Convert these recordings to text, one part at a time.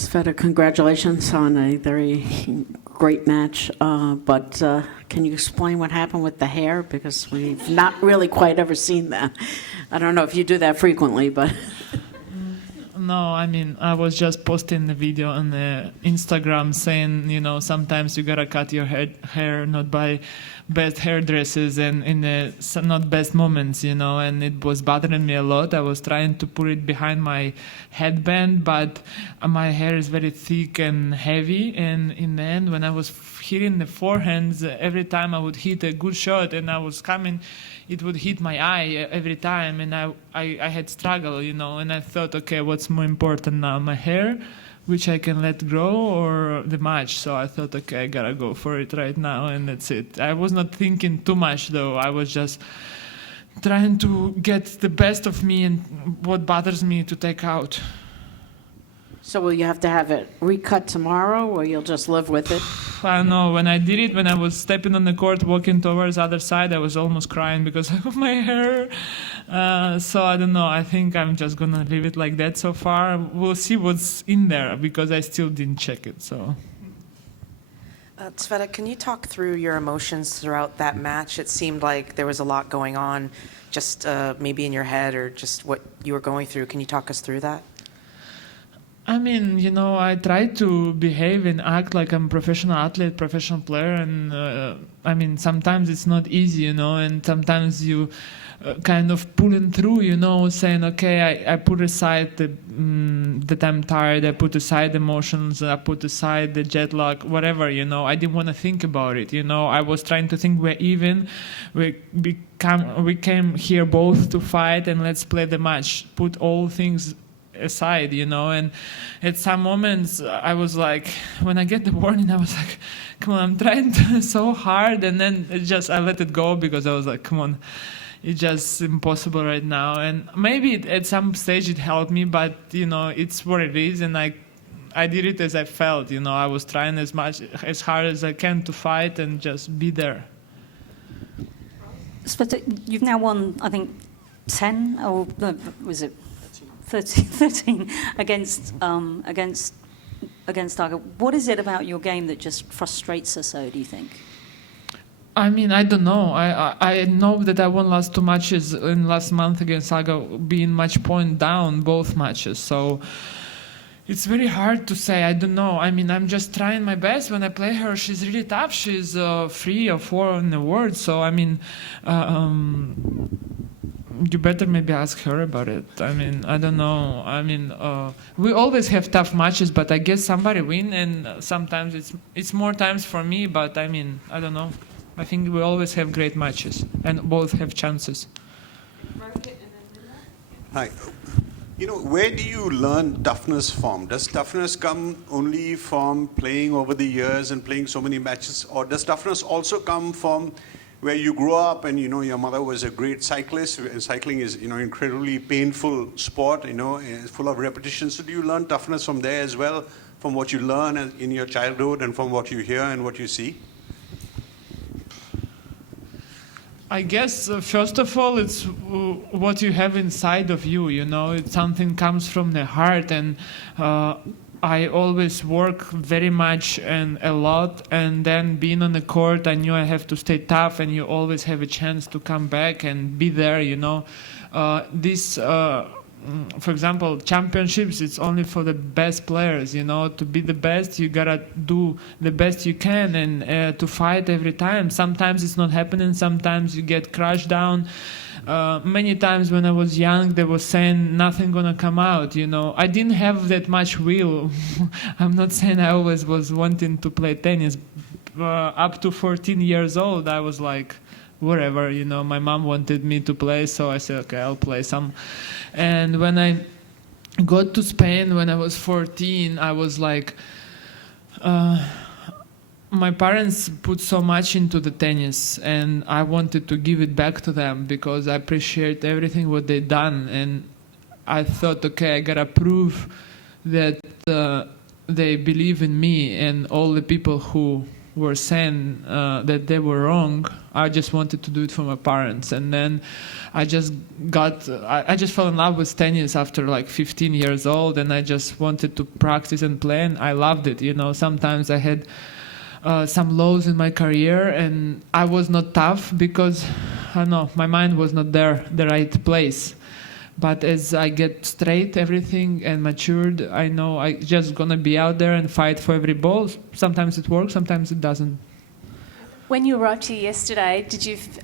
Sveta, congratulations on a very great match, but can you explain what happened with the hair? Because we've not really quite ever seen that. I don't know if you do that frequently, but... No, I mean, I was just posting the video on the Instagram saying, you know, sometimes you gotta cut your hair not by best hairdressers and in the not best moments, you know, and it was bothering me a lot. I was trying to put it behind my headband, but my hair is very thick and heavy, and in the end, when I was hitting the forehands, every time I would hit a good shot and I was coming, it would hit my eye every time, and I had struggle, you know, and I thought, okay, what's more important now, my hair, which I can let grow, or the match? So I thought, okay, I gotta go for it right now, and that's it. I was not thinking too much, though. I was just trying to get the best of me and what bothers me to take out. So will you have to have it recut tomorrow, or you'll just live with it? I don't know. When I did it, when I was stepping on the court, walking towards the other side, I was almost crying because of my hair. So I don't know. I think I'm just going to leave it like that so far. We'll see what's in there because I still didn't check it. So. Sveta, can you talk through your emotions throughout that match? It seemed like there was a lot going on, just maybe in your head or just what you were going through. Can you talk us through that? I mean, you know, I try to behave and act like I'm a professional athlete, professional player, and I mean, sometimes it's not easy, you know, and sometimes you kind of pulling through, you know, saying, okay, I put aside that I'm tired, I put aside emotions, I put aside the jet lag, whatever, you know, I didn't want to think about it, you know, I was trying to think we're even, we came here both to fight and let's play the match, put all things aside, you know, and at some moments I was like, when I get the warning, I was like, come on, I'm trying so hard, and then I let it go because I was like, come on, it's just impossible right now. And maybe at some stage it helped me, but you know, it's what it is, and I did it as I felt, you know, I was trying as hard as I can to fight and just be there. Sveta, you've now won, I think, 10, or was it 13 against Tiger. What is it about your game that just frustrates her so, do you think? I mean, I don't know. I know that I won last 2 matches in last month against Saga, being match point down both matches. So it's very hard to say. I don't know. I mean, I'm just trying my best. When I play her, she's really tough. She's 3 or 4 in the world. So I mean, you better maybe ask her about it. I mean, I don't know. I mean, we always have tough matches, but I guess somebody win, and sometimes it's more times for me. But I mean, I don't know. I think we always have great matches, and both have chances. Hi. You know, where do you learn toughness from? Does toughness come only from playing over the years and playing so many matches, or does toughness also come from where you grew up and, you know, your mother was a great cyclist, and cycling is, you know, incredibly painful sport, you know, it's full of repetition. So do you learn toughness from there as well, from what you learn in your childhood and from what you hear and what you see? I guess, first of all, it's what you have inside of you, you know, it's something comes from the heart, and I always work very much and a lot, and then being on the court, I knew I have to stay tough, and you always have a chance to come back and be there, you know. For example, championships, it's only for the best players, you know. To be the best, you gotta do the best you can, and to fight every time. Sometimes it's not happening, sometimes you get crushed down. Many times when I was young, they were saying nothing gonna come out, you know. I didn't have that much will. I'm not saying I always was wanting to play tennis. Up to 14 years old, I was like, whatever, you know, my mom wanted me to play, so I said, okay, I'll play some. And when I got to Spain when I was 14, I was like, my parents put so much into the tennis, and I wanted to give it back to them because I appreciate everything what they done, and I thought, okay, I gotta prove that they believe in me and all the people who were saying that they were wrong, I just wanted to do it for my parents. And then I just fell in love with tennis after like 15 years old, and I just wanted to practice and play, and I loved it. You know, sometimes I had some lows in my career, and I was not tough because, I don't know, my mind was not there, the right place. But as I get straight everything and matured, I know I just gonna be out there and fight for every ball. Sometimes it works, sometimes it doesn't. When you arrived here yesterday,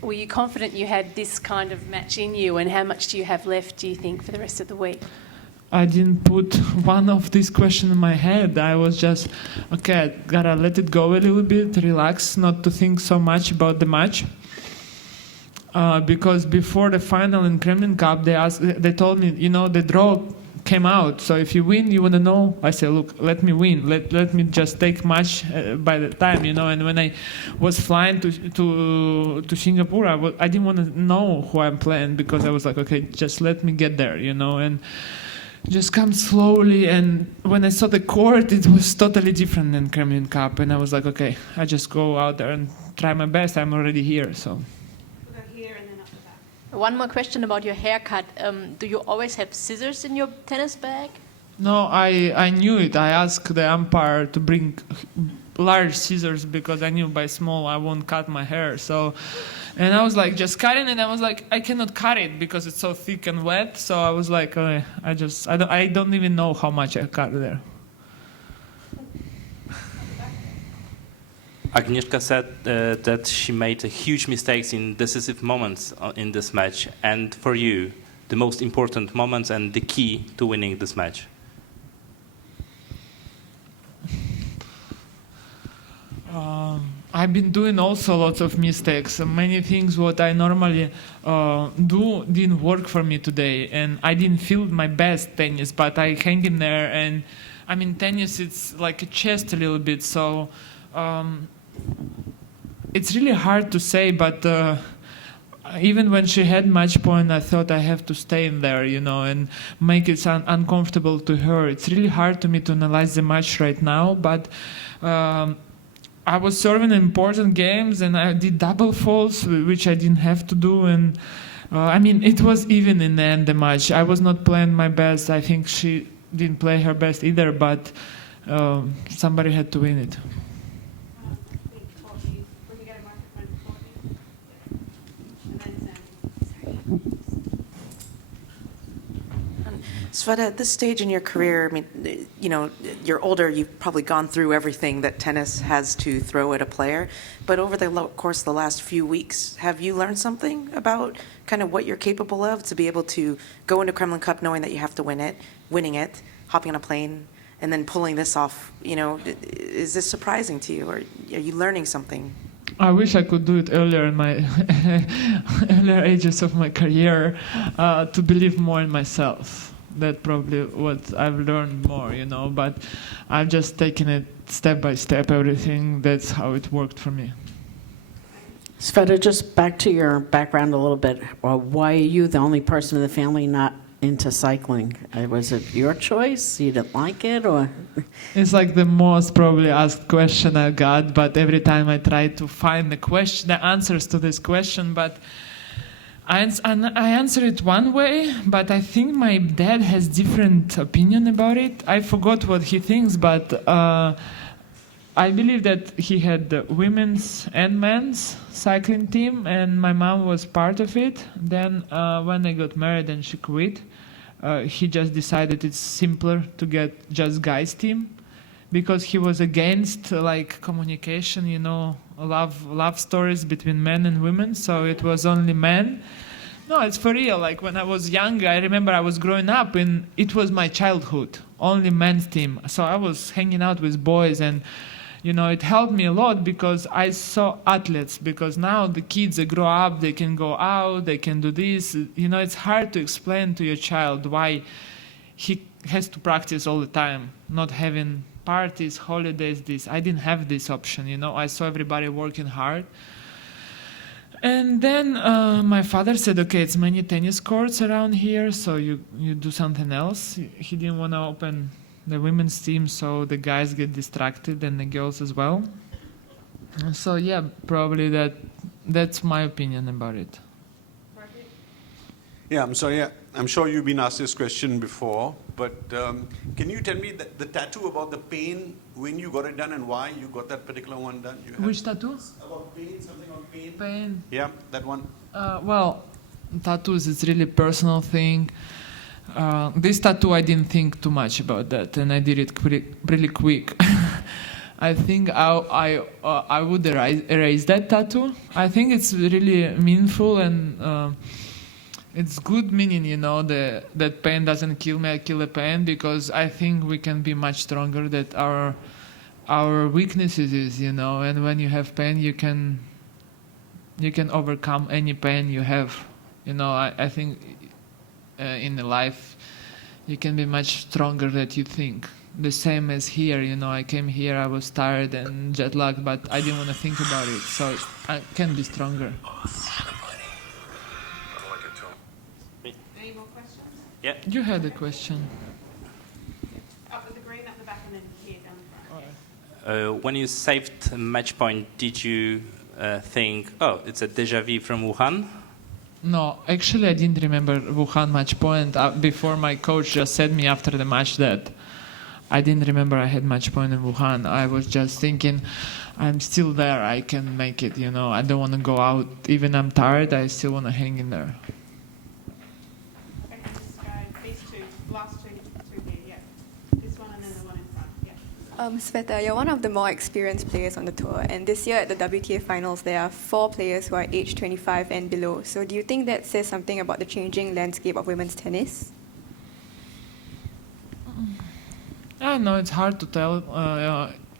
were you confident you had this kind of match in you, and how much do you have left, do you think, for the rest of the week? I didn't put one of these questions in my head. I was just, okay, I gotta let it go a little bit, relax, not to think so much about the match. Because before the final in Kremlin Cup, they told me, you know, the draw came out. So if you win, you want to know. I said, look, let me win. Let me just take match by the time, you know. And when I was flying to Singapore, I didn't want to know who I'm playing, because I was like, okay, just let me get there, you know, and just come slowly. And when I saw the court, it was totally different than Kremlin Cup. And I was like, okay, I just go out there and try my best. I'm already here, so. One more question about your haircut. Do you always have scissors in your tennis bag? No, I knew it. I asked the umpire to bring large scissors because I knew by small I won't cut my hair. So, and I was like just cutting it. I was like, I cannot cut it because it's so thick and wet. So I was like, I don't even know how much I cut there. Agnieszka said that she made huge mistakes in decisive moments in this match. And for you, the most important moments and the key to winning this match? I've been doing also lots of mistakes. Many things what I normally do didn't work for me today. And I didn't feel my best tennis, but I hang in there. And I mean, tennis, it's like a chess a little bit. So it's really hard to say, but even when she had match point, I thought I have to stay in there, you know, and make it uncomfortable to her. It's really hard to me to analyze the match right now, but I was serving important games, and I did double faults, which I didn't have to do, and I mean, it was even in the end, the match. I was not playing my best. I think she didn't play her best either, but somebody had to win it. Sveta, at this stage in your career, I mean, you know, you're older, you've probably gone through everything that tennis has to throw at a player, but over the course of the last few weeks, have you learned something about kind of what you're capable of to be able to go into Kremlin Cup knowing that you have to winning it, hopping on a plane, and then pulling this off? You know, is this surprising to you, or are you learning something? I wish I could do it earlier in my earlier ages of my career, to believe more in myself. That's probably what I've learned more, you know, but I've just taken it step by step, everything. That's how it worked for me. Sveta, just back to your background a little bit. Why are you the only person in the family not into cycling? Was it your choice? You didn't like it, or? It's like the most probably asked question I got, but every time I try to find the answers to this question, but I answer it one way, but I think my dad has different opinion about it. I forgot what he thinks, but I believe that he had the women's and men's cycling team, and my mom was part of it. Then when they got married and she quit, he just decided it's simpler to get just guys team, because he was against like communication, you know, love stories between men and women. So it was only men. No, it's for real. Like when I was young, I remember I was growing up and it was my childhood, only men's team. So I was hanging out with boys, and you know, it helped me a lot because I saw athletes, because now the kids, they grow up, they can go out, they can do this. You know, it's hard to explain to your child why he has to practice all the time, not having parties, holidays, this. I didn't have this option, you know. I saw everybody working hard. And then my father said, okay, it's many tennis courts around here, so you do something else. He didn't want to open the women's team, so the guys get distracted and the girls as well. So yeah, probably that's my opinion about it. Yeah, I'm sorry. I'm sure you've been asked this question before, but can you tell me the tattoo about the pain when you got it done and why you got that particular one done? You had Which tattoo? about pain, something on pain. Pain. Yeah, that one. Well, tattoos is really personal thing. This tattoo, I didn't think too much about that, and I did it really quick. I think I would erase that tattoo. I think it's really meaningful and it's good meaning, you know, that pain doesn't kill me, I kill the pain, because I think we can be much stronger. That our weaknesses is, you know, and when you have pain, you can overcome any pain you have. You know, I think in the life you can be much stronger than you think. The same as here, you know, I came here, I was tired and jet lagged, but I didn't want to think about it, so I can be stronger. Any more questions? Yeah. You had a question. Up with the green at the back and then here down the front. When you saved a match point, did you think, oh, it's a déjà vu from Wuhan? No, actually I didn't remember Wuhan match point. Before my coach just said me after the match that I didn't remember I had match point in Wuhan. I was just thinking, I'm still there, I can make it, you know. I don't want to go out. Even I'm tired, I still want to hang in there. Okay, just go these two, last two here, yeah. This one and then the one in front, yeah. Sveta, you're one of the more experienced players on the tour, and this year at the WTA finals, there are 4 players who are age 25 and below. So do you think that says something about the changing landscape of women's tennis? I know it's hard to tell.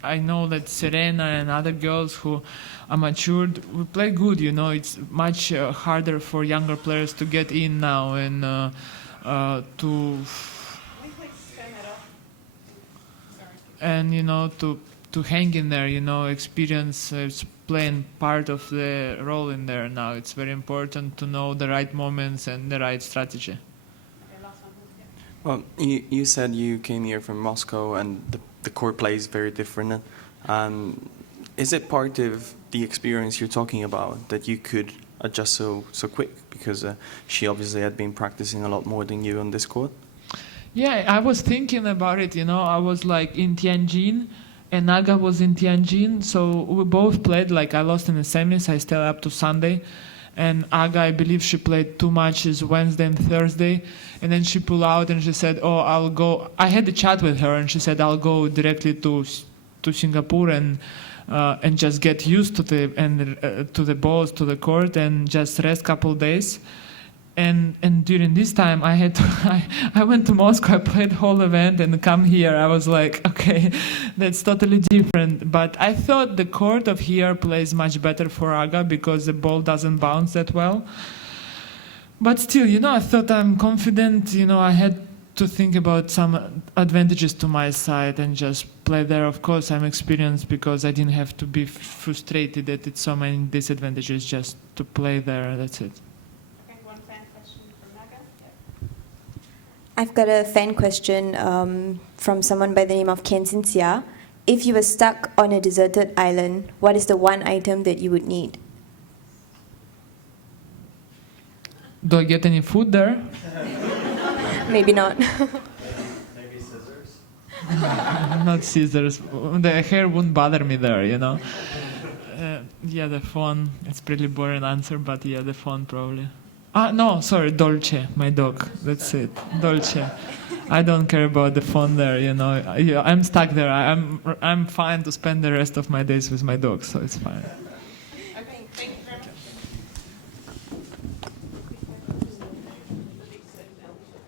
I know that Serena and other girls who are matured will play good. You know, it's much harder for younger players to get in now and to and you know to hang in there. You know, experience is playing part of the role in there now. It's very important to know the right moments and the right strategy. Well, you said you came here from Moscow and the court play is very different. Is it part of the experience you're talking about that you could adjust so quick? Because she obviously had been practicing a lot more than you on this court. Yeah, I was thinking about it, you know. I was like in Tianjin and Naga was in Tianjin, so we both played. Like I lost in the semis, I stayed up to Sunday. And Aga, I believe she played 2 matches Wednesday and Thursday. And then she pulled out and she said, oh, I'll go. I had a chat with her and she said, I'll go directly to Singapore and just get used to the balls, to the court and just rest couple days. And during this time, I went to Moscow, I played whole event and come here. I was like, okay, that's totally different. But I thought the court of here plays much better for Aga because the ball doesn't bounce that well. But still, you know, I thought I'm confident. You know, I had to think about some advantages to my side and just play there. Of course, I'm experienced because I didn't have to be frustrated that it's so many disadvantages just to play there. That's it. I've got a fan question from someone by the name of Ken Sincia. If you were stuck on a deserted island, what is the one item that you would need? Do I get any food there? Maybe not. Maybe scissors? Not scissors. The hair wouldn't bother me there, you know. Yeah, the phone. It's pretty boring answer, but yeah, the phone probably. No, sorry, Dolce, my dog. That's it, Dolce. I don't care about the phone there, you know. I'm stuck there. I'm fine to spend the rest of my days with my dog, so it's fine.